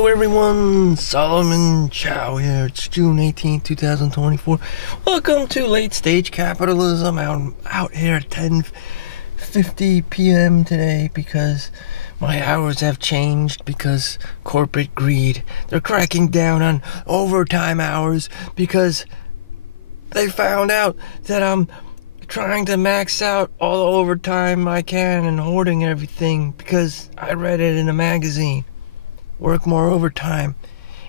Hello everyone, Solomon Chau here. It's June 18th, 2024. Welcome to Late Stage Capitalism. I'm out here at 10:50 p.m. today because my hours have changed because corporate greed. They're cracking down on overtime hours because they found out that I'm trying to max out all the overtime I can and hoarding everything because I read it in a magazine. Work more overtime.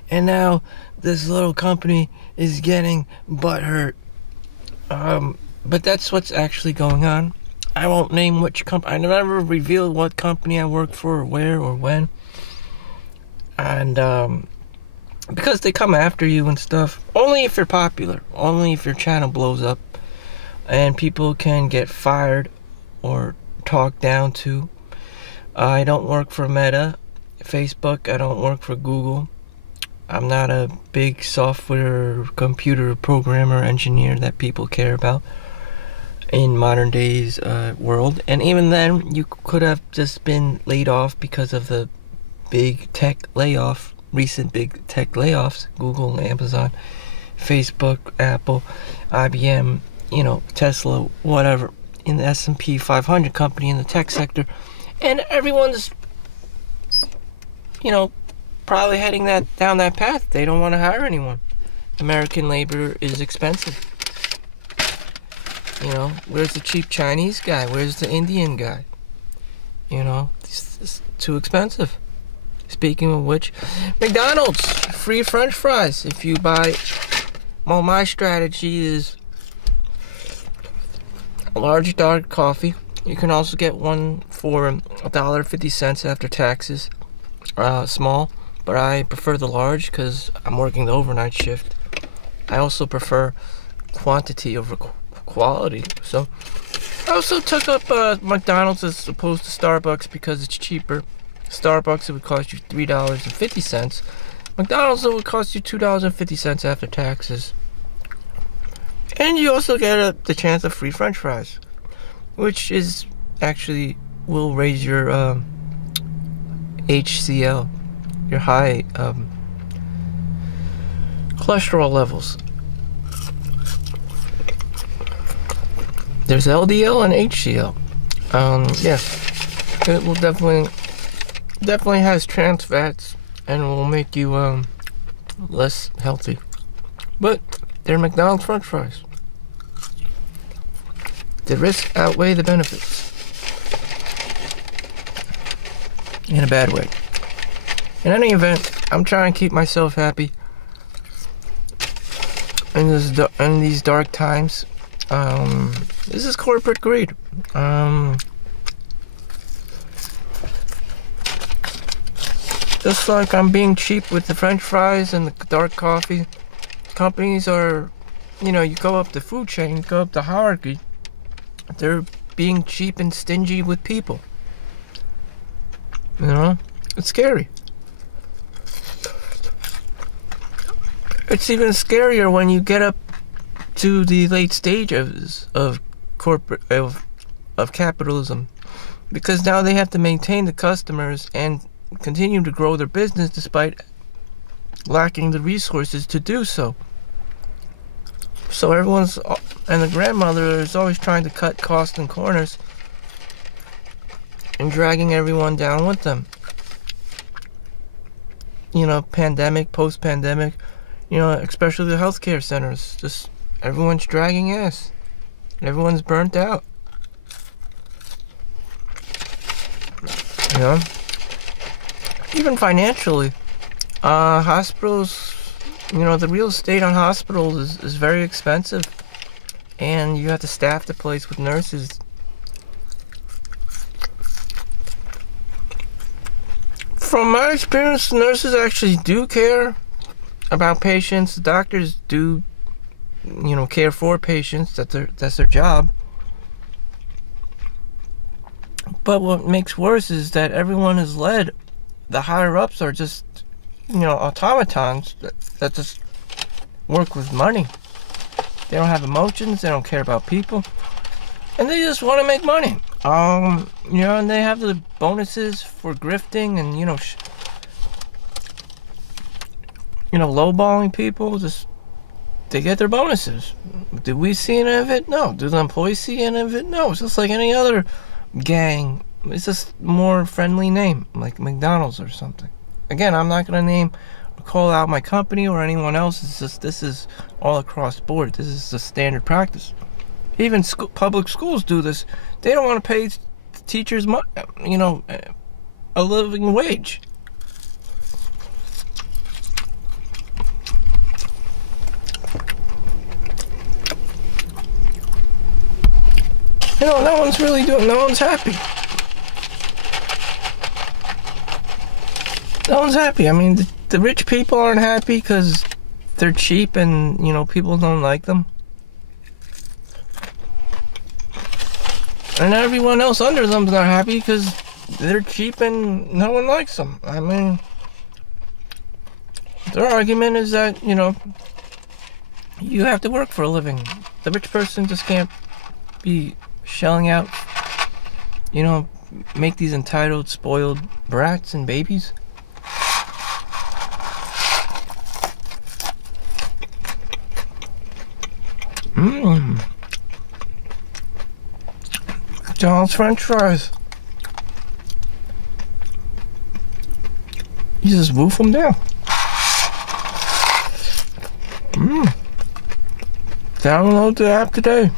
And now this little company is getting butthurt. But that's what's actually going on. I won't name which company. I never revealed what company I work for, or where, or when. And because they come after you and stuff. Only if you're popular. Only if your channel blows up. And people can get fired or talked down to. I don't work for Meta, Facebook. I don't work for Google. I'm not a big software computer programmer engineer that people care about in modern days world. And even then, you could have just been laid off because of the big tech layoff, recent big tech layoffs. Google, Amazon, Facebook, Apple, IBM, Tesla, whatever, in the S&P 500 company in the tech sector. And everyone's, probably heading down that path. They don't want to hire anyone. American labor is expensive. Where's the cheap Chinese guy? Where's the Indian guy? It's too expensive. Speaking of which, McDonald's, free French fries if you buy. Well, my strategy is a large dark coffee. You can also get one for $1.50 after taxes. Small, but I prefer the large because I'm working the overnight shift. I also prefer quantity over quality. So I also took up McDonald's as opposed to Starbucks because it's cheaper. Starbucks, it would cost you $3.50. McDonald's, it would cost you $2.50 after taxes. And you also get the chance of free French fries, which is actually will raise your HCl, your high cholesterol levels. There's LDL and HCl. Yes, it will definitely has trans fats and will make you less healthy. But they're McDonald's French fries. The risks outweigh the benefits. In a bad way. In any event, I'm trying to keep myself happy in these dark times. This is corporate greed. Just like I'm being cheap with the French fries and the dark coffee, companies are, you go up the food chain, you go up the hierarchy, they're being cheap and stingy with people. It's scary. It's even scarier when you get up to the late stages of corporate of capitalism, because now they have to maintain the customers and continue to grow their business despite lacking the resources to do so. So everyone's, and the grandmother is always trying to cut costs and corners and dragging everyone down with them. Pandemic, post-pandemic, especially the healthcare centers, just everyone's dragging ass. Everyone's burnt out. Even financially, hospitals, the real estate on hospitals is very expensive, and you have to staff the place with nurses. From my experience, nurses actually do care about patients. The doctors do, care for patients. That's their job. But what makes worse is that everyone is led. The higher ups are just, automatons that just work with money. They don't have emotions. They don't care about people, and they just want to make money. And they have the bonuses for grifting and lowballing people, just they get their bonuses. Did we see any of it? No. Did the employees see any of it? No. It's just like any other gang. It's just more friendly name, like McDonald's or something. Again, I'm not going to name or call out my company or anyone else. It's just, this is all across the board. This is the standard practice. Even public schools do this. They don't want to pay teachers, a living wage. No one's really doing, no one's happy. No one's happy. I mean, the rich people aren't happy because they're cheap and, people don't like them. And everyone else under them's not happy because they're cheap and no one likes them. I mean, their argument is that, you have to work for a living. The rich person just can't be shelling out, make these entitled, spoiled brats and babies. McDonald's French fries. You just woof them down. Download the app today.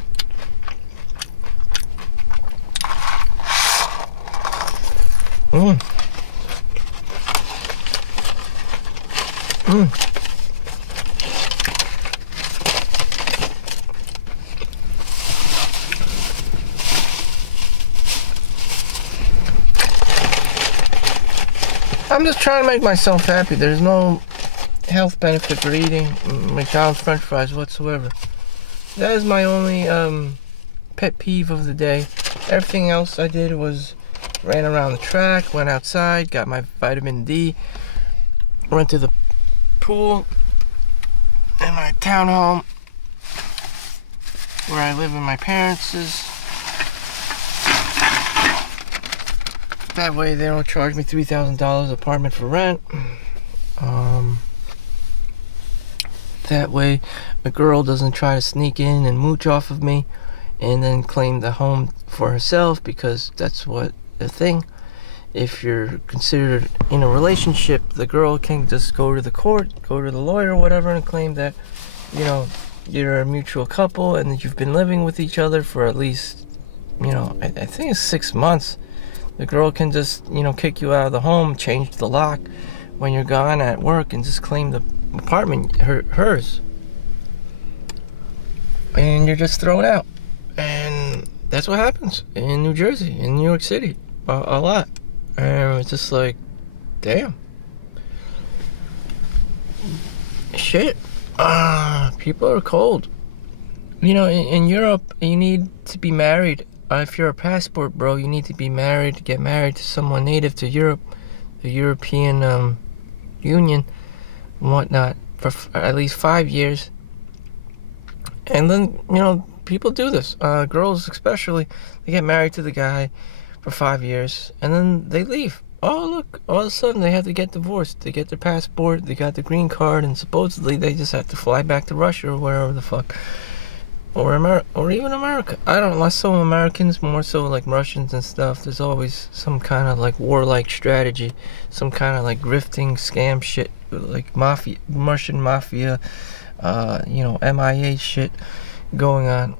I'm just trying to make myself happy. There's no health benefit for eating McDonald's French fries whatsoever. That is my only pet peeve of the day. Everything else I did was ran around the track, went outside, got my vitamin D, went to the pool in my townhome where I live with my parents. That way they don't charge me $3,000 apartment for rent. That way a girl doesn't try to sneak in and mooch off of me and then claim the home for herself, because that's what the thing. If you're considered in a relationship, the girl can just go to the court, go to the lawyer or whatever, and claim that, you're a mutual couple and that you've been living with each other for at least, I think it's 6 months. The girl can just, kick you out of the home, change the lock when you're gone at work, and just claim the apartment hers. And you're just thrown out. And that's what happens in New Jersey, in New York City, a lot. And it's just like, damn. Shit. People are cold. In Europe, you need to be married. If you're a passport bro, you need to be married, get married to someone native to Europe, the European Union and whatnot, for at least 5 years. And then, people do this. Girls especially, they get married to the guy for 5 years and then they leave. Oh, look, all of a sudden they have to get divorced. They get their passport, they got the green card, and supposedly they just have to fly back to Russia or wherever the fuck. Or even America. I don't know, less so Americans, more so like Russians and stuff. There's always some kind of like warlike strategy, some kind of like grifting scam shit, like mafia, Russian mafia, MIA shit going on.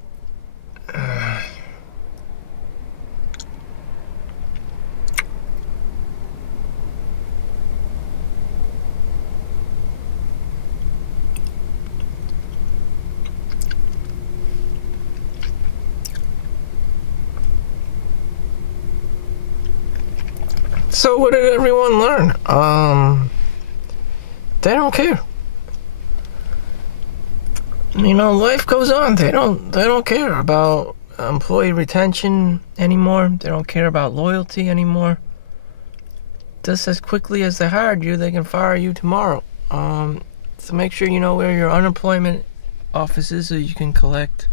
So what did everyone learn? They don't care. Life goes on. They don't care about employee retention anymore. They don't care about loyalty anymore. Just as quickly as they hired you, they can fire you tomorrow. So make sure you know where your unemployment office is so you can collect.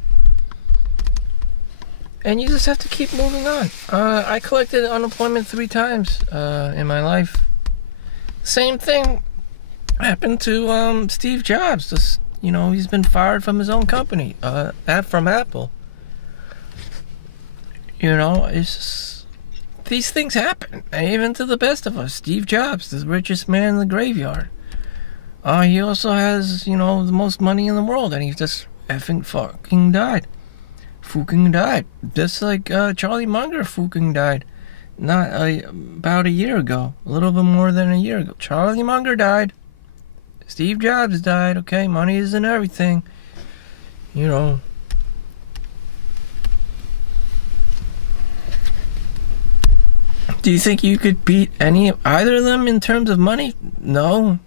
And you just have to keep moving on. I collected unemployment 3 times in my life. Same thing. happened to Steve Jobs. Just, he's been fired from his own company, from Apple. It's just, these things happen, even to the best of us. Steve Jobs, the richest man in the graveyard. He also has, the most money in the world, and he just fucking died. Just like Charlie Munger fucking died. Not about a year ago. A little bit more than a year ago. Charlie Munger died. Steve Jobs died. Okay, money isn't everything. Do you think you could beat either of them in terms of money? No.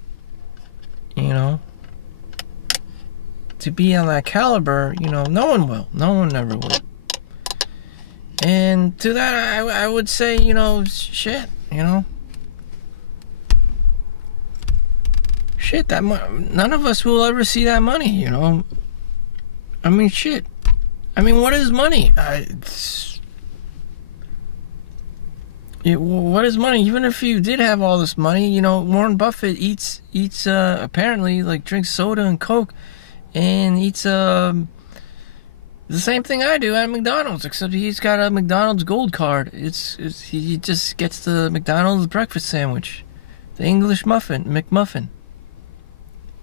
To be on that caliber, no one will. No one ever will. And to that, I would say, shit, Shit, none of us will ever see that money, I mean, shit. I mean, what is money? What is money? Even if you did have all this money, Warren Buffett eats apparently, like, drinks soda and Coke and eats the same thing I do at McDonald's, except he's got a McDonald's gold card. He just gets the McDonald's breakfast sandwich, the English McMuffin.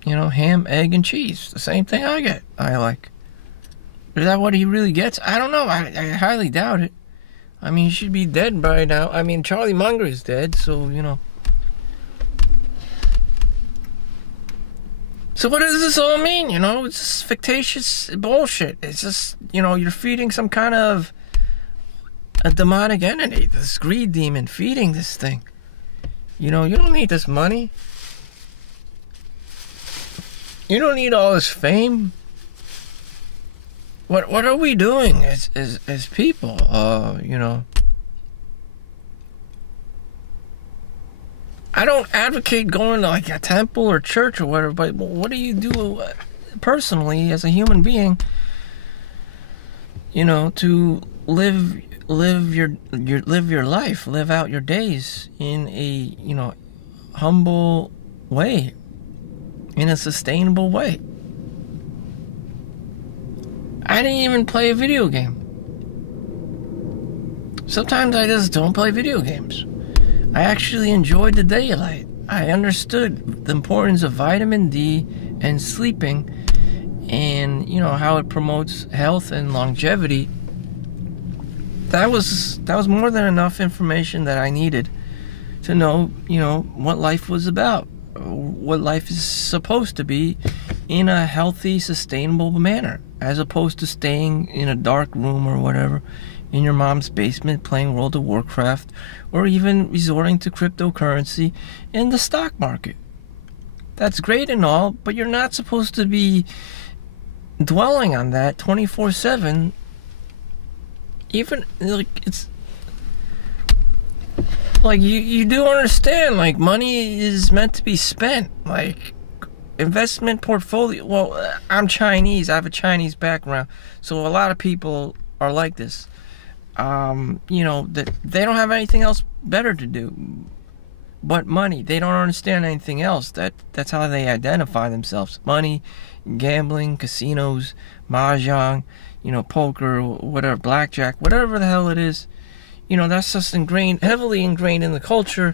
Ham, egg, and cheese. The same thing I like. Is that what he really gets? I don't know. I highly doubt it. I mean, he should be dead by now. I mean, Charlie Munger is dead, so, So what does this all mean, It's just fictitious bullshit. It's just, you're feeding some kind of a demonic entity, this greed demon feeding this thing. You don't need this money. You don't need all this fame. What are we doing as people? I don't advocate going to like a temple or church or whatever, but what do you do personally as a human being? To live your life, live out your days in a humble way, in a sustainable way. I didn't even play a video game. Sometimes I just don't play video games. I actually enjoyed the daylight. I understood the importance of vitamin D and sleeping, and how it promotes health and longevity. That was more than enough information that I needed to know, what life was about, what life is supposed to be in a healthy, sustainable manner, as opposed to staying in a dark room or whatever in your mom's basement playing World of Warcraft, or even resorting to cryptocurrency in the stock market. That's great and all, but you're not supposed to be dwelling on that 24/7. Even it's like you do understand, like, money is meant to be spent, like investment portfolio. Well, I'm Chinese. I have a Chinese background, so a lot of people are like this. That they don't have anything else better to do but money. They don't understand anything else. That's how they identify themselves. Money, gambling, casinos, mahjong, poker, whatever, blackjack, whatever the hell it is. That's just heavily ingrained in the culture.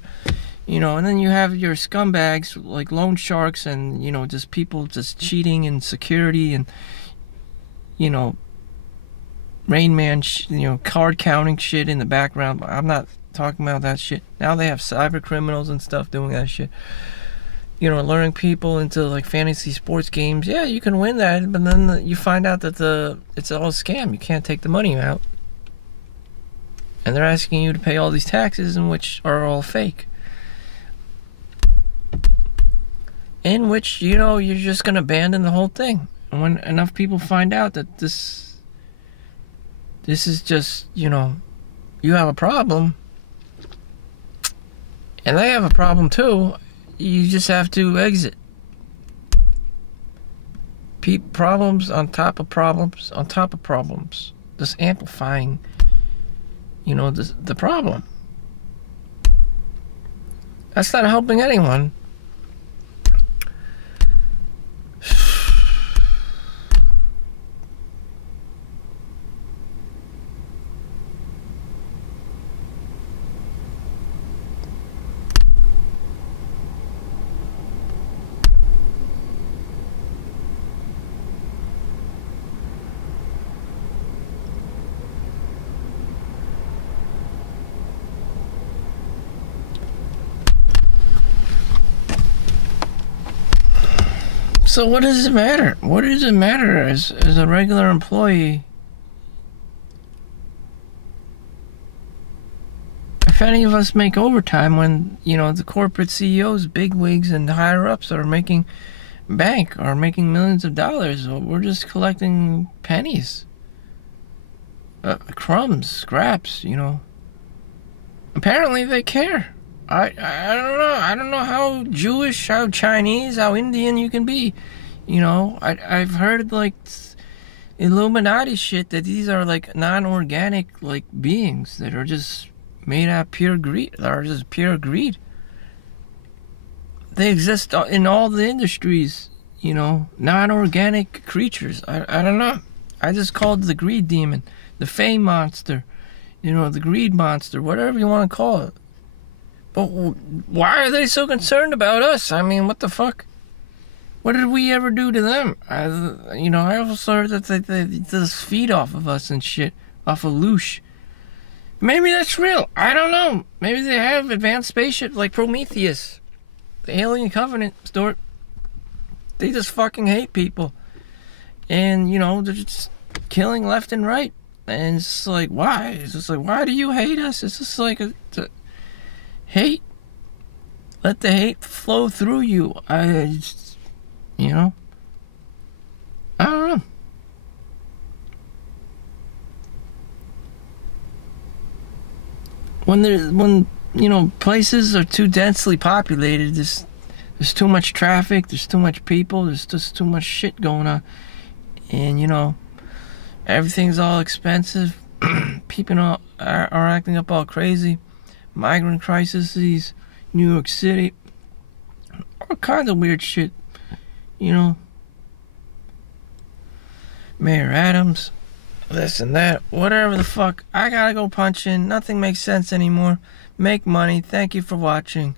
And then you have your scumbags like loan sharks and, just people just cheating in security and, Rain Man, card counting shit in the background. I'm not talking about that shit. Now they have cyber criminals and stuff doing that shit. Luring people into like fantasy sports games. Yeah, you can win that, but then you find out that it's all a scam. You can't take the money out. And they're asking you to pay all these taxes, in which are all fake. In which, you're just going to abandon the whole thing. And when enough people find out that this is just, you have a problem, and they have a problem too, you just have to exit. Problems on top of problems on top of problems, just amplifying, the problem. That's not helping anyone. So what does it matter? What does it matter as a regular employee? If any of us make overtime when, you know, the corporate CEOs, bigwigs, and higher-ups are making bank or making millions of dollars, we're just collecting pennies. Crumbs, scraps, you know. Apparently they care. I don't know. I don't know how Jewish, how Chinese, how Indian you can be. You know, I've heard like Illuminati shit that these are like non-organic like beings that are just made out of pure greed. Are just pure greed. They exist in all the industries, you know, non-organic creatures. I don't know. I just called the greed demon, the fame monster, you know, the greed monster, whatever you want to call it. But why are they so concerned about us? I mean, what the fuck? What did we ever do to them? You know, I also heard that they just feed off of us and shit, off of loosh. Maybe that's real. I don't know. Maybe they have advanced spaceships like Prometheus. The Alien Covenant story. They just fucking hate people. And, you know, they're just killing left and right. And it's just like, why? It's just like, why do you hate us? It's just like hate. Let the hate flow through you. You know? I don't know. When you know, places are too densely populated, there's too much traffic, there's too much people, there's just too much shit going on. And, you know, everything's all expensive. People are acting up all crazy. Migrant crises, New York City, all kinds of weird shit, you know. Mayor Adams, this and that, whatever the fuck. I gotta go punch in. Nothing makes sense anymore. Make money. Thank you for watching.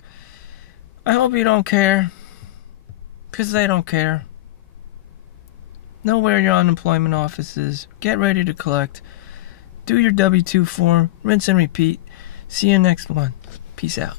I hope you don't care, because they don't care. Know where your unemployment office is. Get ready to collect. Do your W-2 form. Rinse and repeat. See you next one. Peace out.